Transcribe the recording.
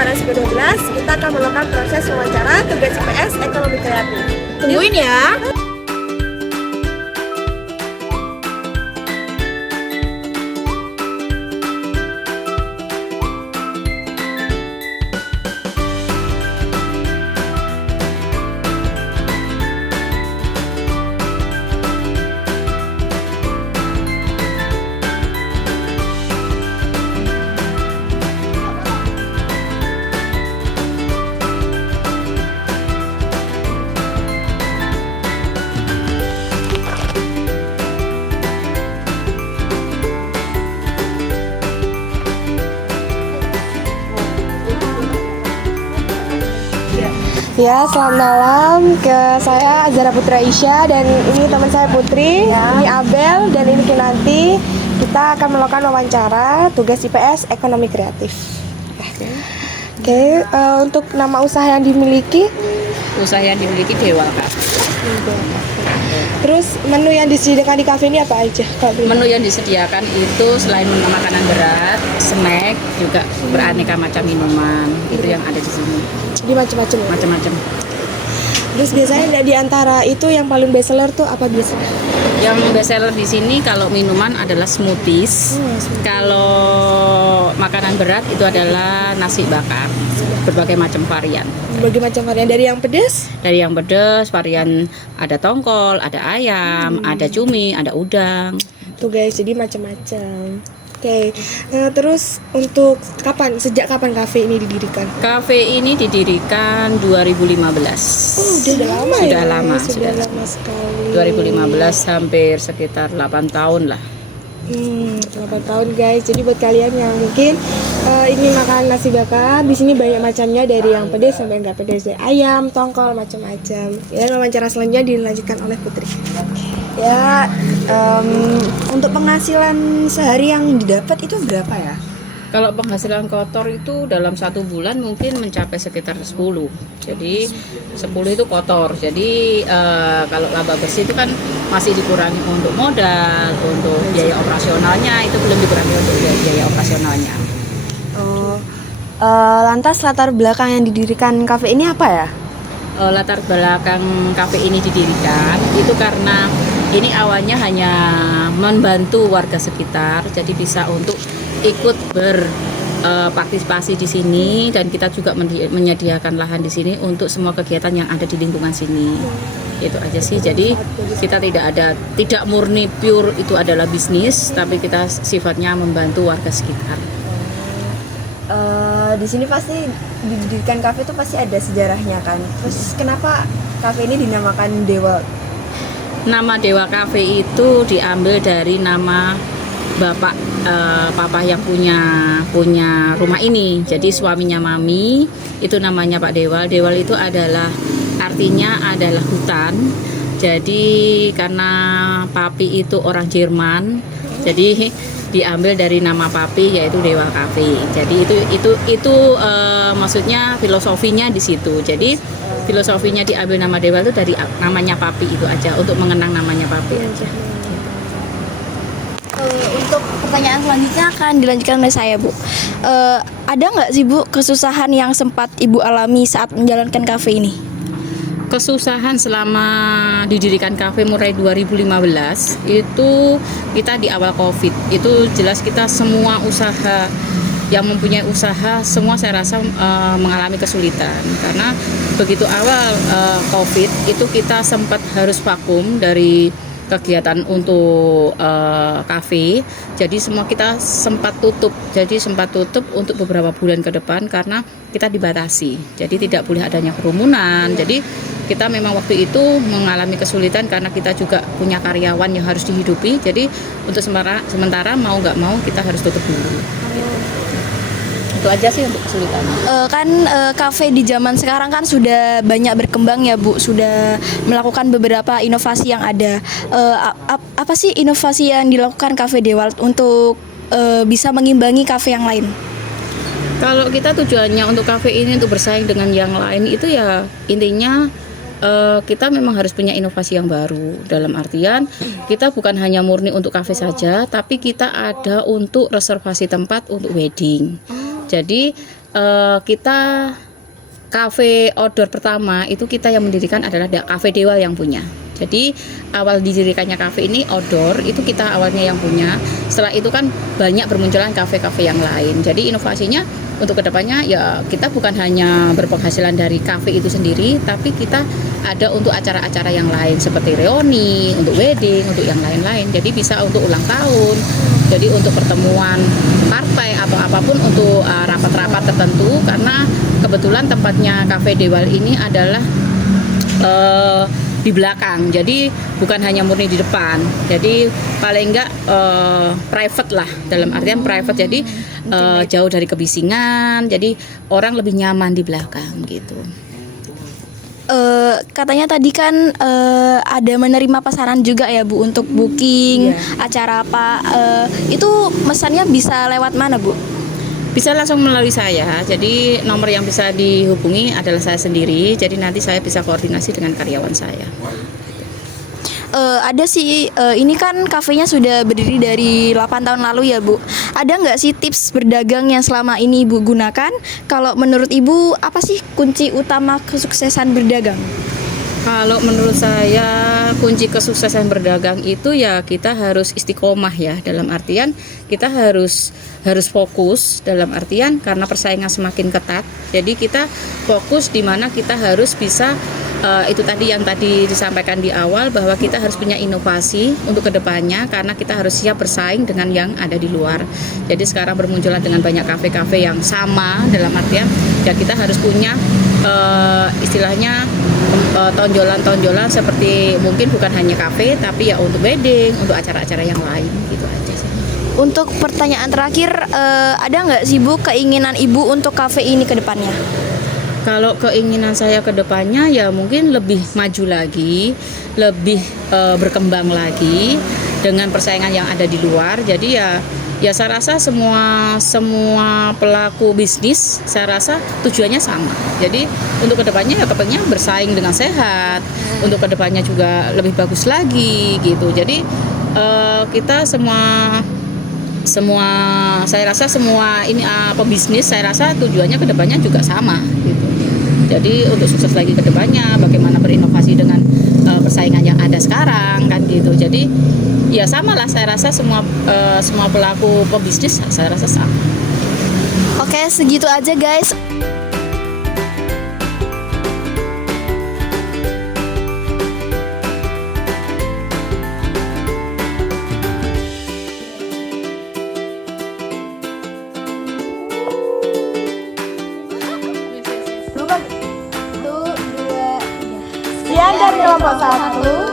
Kepada SP12, kita akan melakukan proses wawancara tugas IPS Ekonomi Kreatif. Tungguin ya. Ya, selamat malam. Saya Azhara Putra Isya dan ini teman saya Putri, ini Abel dan ini Kinanti. Kita akan melakukan wawancara tugas IPS Ekonomi Kreatif. Oke, untuk nama usaha yang dimiliki? Usaha yang dimiliki Dewa Cafe. Terus menu yang disediakan di kafe ini apa aja? Menu yang disediakan itu selain makanan berat, snack, juga beraneka macam minuman. Itu yang ada di sini. Jadi macam-macam. Macam-macam. Terus biasanya di antara itu yang paling best seller tuh apa biasanya? Yang best seller di sini kalau minuman adalah smoothies. Kalau makanan berat itu adalah nasi bakar. Berbagai macam varian. Berbagai macam varian, dari yang pedas? Dari yang pedas, varian ada tongkol, ada ayam, ada cumi, ada udang. Tuh guys, jadi macam-macam. Oke, terus untuk sejak kapan kafe ini didirikan? Kafe ini didirikan 2015. Oh, udah lama ya? Sudah lama sekali. 2015 hampir sekitar 8 tahun lah. 8 tahun guys. Jadi buat kalian yang mungkin ingin makan nasi bakar, di sini banyak macamnya dari yang pedas sampai enggak pedas, dari ayam, tongkol, macam-macam. Ya, wawancara selanjutnya dilanjutkan oleh Putri. Ya, untuk penghasilan sehari yang didapat itu berapa ya? Kalau penghasilan kotor itu dalam 1 bulan mungkin mencapai sekitar 10. Jadi 10 itu kotor. Jadi kalau laba bersih itu kan masih dikurangi untuk modal, untuk biaya operasionalnya itu belum dikurangi untuk biaya operasionalnya. Lantas latar belakang yang didirikan kafe ini apa ya? Latar belakang kafe ini didirikan itu karena ini awalnya hanya membantu warga sekitar, jadi bisa untuk ikut berpartisipasi di sini, dan kita juga menyediakan lahan di sini untuk semua kegiatan yang ada di lingkungan sini. Itu aja sih. Jadi kita tidak murni pure itu adalah bisnis, tapi kita sifatnya membantu warga sekitar. Di sini pasti didirikan kafe itu pasti ada sejarahnya kan. Terus kenapa kafe ini dinamakan Dewa? Nama Dewa Cafe itu diambil dari nama bapak papa yang punya rumah ini. Jadi suaminya Mami itu namanya Pak Dewal. Dewal itu artinya adalah hutan. Jadi karena Papi itu orang Jerman, jadi diambil dari nama Papi yaitu Dewa Cafe. Jadi itu maksudnya filosofinya di situ. Jadi filosofinya diambil nama Dewa itu dari namanya Papi itu aja, untuk mengenang namanya Papi aja. Untuk pertanyaan selanjutnya akan dilanjutkan oleh saya, Bu. Ada nggak sih, Bu, kesusahan yang sempat Ibu alami saat menjalankan kafe ini? Kesusahan selama didirikan kafe mulai 2015 itu kita di awal Covid. Itu jelas kita semua usaha yang mempunyai usaha semua saya rasa mengalami kesulitan, karena begitu awal Covid itu kita sempat harus vakum dari kegiatan untuk kafe. Jadi semua kita sempat tutup. Jadi sempat tutup untuk beberapa bulan ke depan karena kita dibatasi. Jadi tidak boleh adanya kerumunan. Jadi kita memang waktu itu mengalami kesulitan karena kita juga punya karyawan yang harus dihidupi. Jadi untuk sementara mau nggak mau kita harus tutup dulu. Itu aja sih untuk kesulitan. Kafe di zaman sekarang kan sudah banyak berkembang ya, Bu. Sudah melakukan beberapa inovasi yang ada. Apa sih inovasi yang dilakukan Cafe Dewa untuk bisa mengimbangi kafe yang lain? Kalau kita tujuannya untuk kafe ini untuk bersaing dengan yang lain itu ya intinya kita memang harus punya inovasi yang baru. Dalam artian kita bukan hanya murni untuk kafe saja, tapi kita ada untuk reservasi tempat untuk wedding. Jadi kita kafe outdoor pertama itu kita yang mendirikan adalah Cafe Dewal yang punya. Jadi awal didirikannya kafe ini outdoor itu kita awalnya yang punya. Setelah itu kan banyak bermunculan kafe-kafe yang lain. Jadi inovasinya untuk kedepannya ya kita bukan hanya berpenghasilan dari kafe itu sendiri, tapi kita ada untuk acara-acara yang lain seperti reuni, untuk wedding, untuk yang lain-lain. Jadi bisa untuk ulang tahun, jadi untuk pertemuan partai atau apapun untuk rapat-rapat tertentu. Karena kebetulan tempatnya Cafe Dewal ini adalah di belakang, jadi bukan hanya murni di depan, jadi paling enggak private lah, dalam artian private, jadi jauh dari kebisingan, jadi orang lebih nyaman di belakang gitu. Katanya tadi kan ada menerima pesanan juga ya Bu untuk booking acara apa, itu mesannya bisa lewat mana Bu? Bisa langsung melalui saya, jadi nomor yang bisa dihubungi adalah saya sendiri, jadi nanti saya bisa koordinasi dengan karyawan saya. Ada sih, ini kan kafenya sudah berdiri dari 8 tahun lalu ya Bu. Ada nggak sih tips berdagang yang selama ini Ibu gunakan? Kalau menurut Ibu apa sih kunci utama kesuksesan berdagang? Kalau menurut saya kunci kesuksesan berdagang itu ya kita harus istiqomah ya, dalam artian kita harus fokus, dalam artian karena persaingan semakin ketat, jadi kita fokus di mana kita harus bisa itu tadi yang tadi disampaikan di awal, bahwa kita harus punya inovasi untuk kedepannya karena kita harus siap bersaing dengan yang ada di luar. Jadi sekarang bermunculan dengan banyak kafe-kafe yang sama, dalam artian ya kita harus punya istilahnya tonjolan-tonjolan seperti mungkin bukan hanya kafe tapi ya untuk wedding, untuk acara-acara yang lain gitu aja sih. Untuk pertanyaan terakhir, ada nggak sih Bu keinginan Ibu untuk kafe ini ke depannya? Kalau keinginan saya ke depannya ya mungkin lebih maju lagi, lebih berkembang lagi dengan persaingan yang ada di luar. Jadi ya saya rasa semua pelaku bisnis saya rasa tujuannya sama. Jadi untuk kedepannya ya kepengennya bersaing dengan sehat, untuk kedepannya juga lebih bagus lagi gitu. Jadi kita semua saya rasa semua ini pebisnis saya rasa tujuannya kedepannya juga sama gitu. Jadi untuk sukses lagi kedepannya bagaimana berinovasi dengan persaingan yang ada sekarang kan gitu. Jadi ya sama lah, saya rasa semua pelaku pebisnis saya rasa sama. Oke, segitu aja guys. Sekian dari kelompok 1.